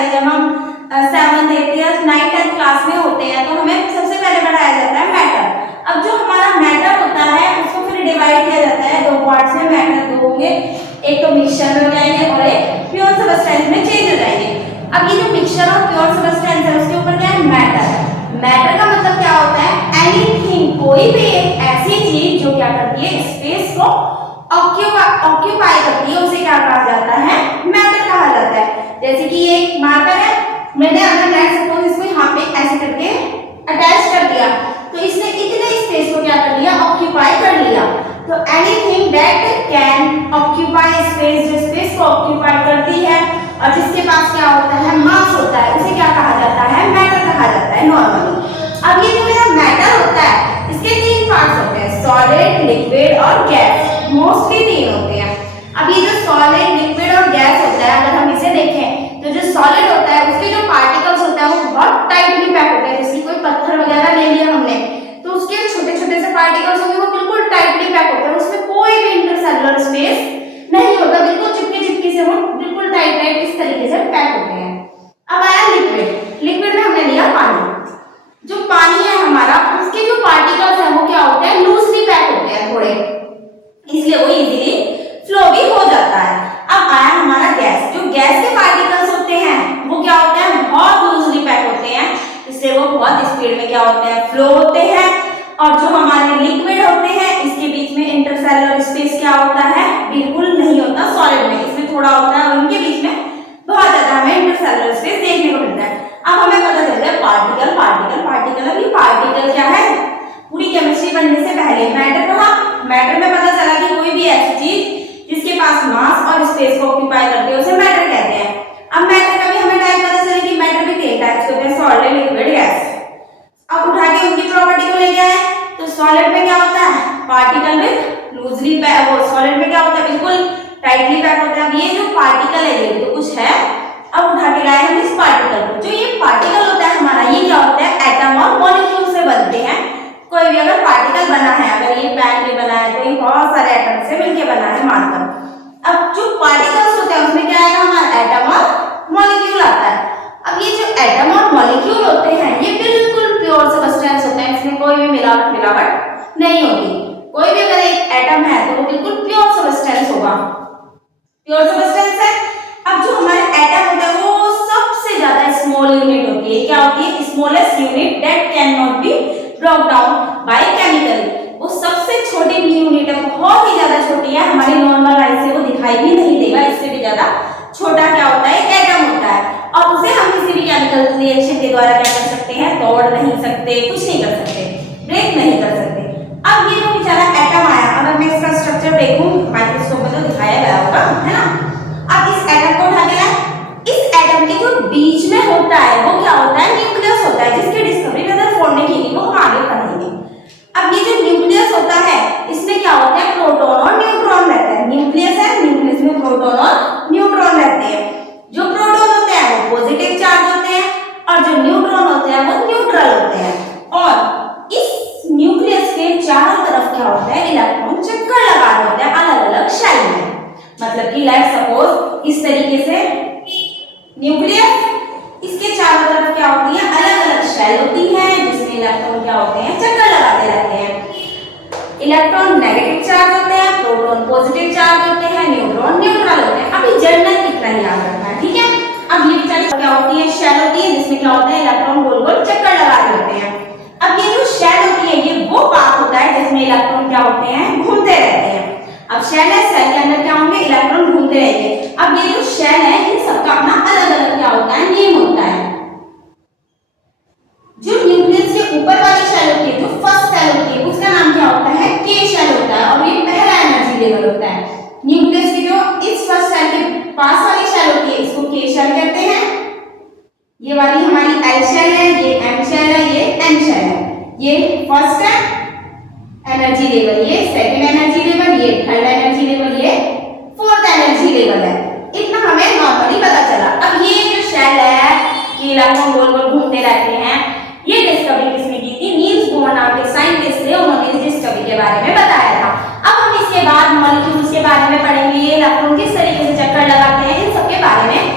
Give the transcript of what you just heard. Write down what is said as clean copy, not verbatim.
पहले जब हम 7th 8th या 9th 10th क्लास में होते हैं तो हमें सबसे पहले पढ़ाया जाता है मैटर। अब जो हमारा मैटर होता है उसको फिर डिवाइड किया जाता है दो पार्ट्स में। मैटर दो होंगे, एक तो मिक्सचर में हो जाएंगे और एक प्योर सब्सटेंस में चेंज हो जाएंगे। अब ये जो मिक्सचर और प्योर सब्सटेंस है उसके ऊपर क्या है, मैटर। मैटर का मतलब क्या होता है, एनीथिंग, कोई भी एक ऐसी चीज जो क्या करती है, स्पेस को ऑक्यूपाई करती है, उसे क्या कहा जाता है, मैटर कहा जाता है। जैसे कि ये एक मार्कर है, मैंने अगर लेट सपोज इसको यहाँ पे ऐसे करके अटैच कर दिया तो इसने इतने स्पेस को क्या कर लिया, ऑक्यूपाई कर लिया। तो anything that can occupy space, जो स्पेस को ऑक्यूपाई करती है और जिसके पास क्या होता है, मास होता है, उसे क्या कहा जाता है, मैटर कहा जाता है नॉर्मली। अब ये जो मेरा मैटर होता है इसके 3 पार्ट्स होते हैं, सॉलिड, लिक्विड और गैस। मोस्टली 3 होते हैं। अब ये जो सॉलिड, लिक्विड और गैस होता है, अगर हम इसे देखें तो जो सॉलिड होता है उसके जो पार्टिकल्स होते हैं वो बहुत टाइटली पैक होते हैं। जैसे कोई पत्थर वगैरह ले लिया हमने तो उसके छोटे छोटे से पार्टिकल्स होंगे, वो बिल्कुल टाइटली पैक होते हैं, उसमें कोई भी इंटरसेलुलर स्पेस नहीं होता, बिल्कुल चिपके चिपके से वो बिल्कुल टाइट टाइट इस तरीके से पैक होते हैं। अब आया लिक्विड। लिक्विड में हमने लिया पानी। जो पानी है हमारा, उसके जो पार्टिकल्स हैं वो क्या होते हैं, लूजली पैक होते हैं थोड़े, इसलिए वो इजीली फ्लो भी हो जाता है। अब आया हमारा गैस। जो गैस के पार्टिकल्स होते हैं वो क्या होते हैं, बहुत लूजली पैक होते हैं, इसलिए वो बहुत स्पीड में क्या होते हैं, फ्लो होते हैं। और जो हमारे लिक्विड होते हैं इसके बीच में इंटरसेलुलर स्पेस क्या होता है, बिल्कुल नहीं होता सॉलिड में, इसमें थोड़ा होता है और उनके बीच में बहुत ज्यादा हमें इंटरसेलुलर स्पेस देखने को मिलता है। अब हमें पता चल गया पार्टिकल पार्टिकल पार्टिकल। अब ये पार्टिकल क्या है, पूरी केमिस्ट्री बनने से पहले मैटर कहा। मैटर में पता चला कि कोई भी ऐसी चीज जिसके पास मास और स्पेस को ऑक्यूपाई करती है उसे मैटर कहते हैं। अब मैटर का भी हमें टाइप पता चला कि मैटर भी 3 टाइप्स के होते हैं, सॉलिड, लिक्विड, गैस। अब उठा के उनकी प्रॉपर्टी को लेके आए तो सॉलिड में क्या होता है, पार्टिकल विद लूजली पैक, वो सॉलिड में क्या होता है, बिल्कुल टाइटली पैक होता है। अब ये जो पार्टिकल है ये तो कुछ है, अब उठा के लाए हम इस पार्टिकल को। जो ये पार्टिकल होता है हमारा, ये क्या होता है, एटम और मॉलिक्यूल से बनते हैं। कोई भी अगर पार्टिकल बना है, अगर ये पैन भी बना है तो ये बहुत सारे एटम से मिलके बना है मानकर। अब जो पार्टिकल्स होते हैं उसमें क्या आएगा, हमारा एटम और मॉलिक्यूल आता है। अब ये जो एटम और मॉलिक्यूल होते हैं ये बिल्कुल प्योर सब्सटेंस होते हैं, इसमें कोई भी मिलावट नहीं होती। कोई भी अगर एक एटम है तो वो बिल्कुल प्योर सब्सटेंस होगा, प्योर सब्सटेंस है। अब जो हमारे एटम होते हैं वो सबसे ज्यादा स्मॉल यूनिट होती है, क्या होती है, smallest unit that can not be broke down by chemical. वो सबसे छोटी यूनिट है, बहुत ही ज्यादा छोटी है, हमारी नॉर्मल आई से वो दिखाई भी नहीं देगा। इससे भी ज्यादा छोटा क्या होता है, एटम होता है, और उसे हम किसी भी केमिकल रिएक्शन के द्वारा क्या कर सकते हैं, तोड़ नहीं सकते, कुछ नहीं कर सकते, ब्रेक नहीं कर सकते। अब ये जो बेचारा एटम आया, अगर मैं इसका स्ट्रक्चर देखूं माइक्रोस्कोप में तो दिखाया गया होगा, है ना। अब इस एटम को उठा के लाए, इस एटम के जो बीच में होता है वो क्या होता है, न्यूक्लियस होता है, जिसकी डिस्कवरी रदरफोर्ड ने की थी, वो हम आगे पढ़ेंगे। अब ये जो न्यूक्लियस होता है इसमें क्या होता है, प्रोटॉन और न्यूट्रॉन रहते हैं। न्यूक्लियस है, न्यूक्लियस में प्रोटॉन और न्यूट्रॉन रहते हैं। जो प्रोटॉन होते हैं वो पॉजिटिव चार्ज होते हैं और जो न्यूट्रॉन होते हैं वो न्यूट्रल होते हैं। और इस न्यूक्लियस के चारों तरफ क्या होता है, इलेक्ट्रॉन चक्कर लगा रहे होते हैं अलग अलग शेल में। मतलब कि लेट्स सपोज इस तरीके से न्यूक्लियस, इसके चारों तरफ क्या होती है, अलग अलग शेल होती है जिसमें इलेक्ट्रॉन क्या होते हैं, चक्कर लगाते रहते हैं। इलेक्ट्रॉन नेगेटिव चार्ज होते हैं, प्रोटॉन पॉजिटिव चार्ज होते हैं, न्यूट्रॉन न्यूट्रल होते हैं। अभी जर्नल कितना याद रखना है, ठीक है। अब ये बेचारी क्या होती है, शेल होती है जिसमें क्या होता है, इलेक्ट्रॉन गोल गोल चक्कर लगा रहे होते हैं। अब ये जो शेल होती है ये वो पार्ट होता है जिसमें इलेक्ट्रॉन क्या होते हैं, घूमते रहते हैं। अब शेल है, शेल के अंदर क्या होंगे, इलेक्ट्रॉन घूमते रहेंगे। अब ये जो शेल है इन सबका अपना अलग अलग क्या होता है, नेम होता है। जो न्यूक्लियस के ऊपर वाली शेल होती है, जो फर्स्ट शेल होती है, उसका नाम क्या होता है, के शेल होता है और ये पहला एनर्जी लेवल होता है। न्यूक्लियस की जो इस फर्स्ट शेल के पास वाली शेल होती है इसको के शेल कहते हैं। ये वाली हमारी एल शेल है, ये एम शेल है, ये एन शेल है। ये फर्स्ट है एनर्जी लेवल, ये सेकंड एनर्जी लेवल, ये थर्ड एनर्जी लेवल, ये फोर्थ एनर्जी लेवल है। इतना हमें नॉर्मली पता चला। अब ये जो शेल है कि इलेक्ट्रॉन गोल गोल घूमते रहते हैं, ये डिस्कवरी किसने की थी, नील्स बोर नाम के साइंटिस्ट थे, उन्होंने इस डिस्कवरी के बारे में बताया था। अब हम इसके बाद मॉलिक्यूल्स के बारे में पढ़ेंगे, ये इलेक्ट्रॉन किस तरीके से चक्कर लगाते हैं, इन सब के बारे में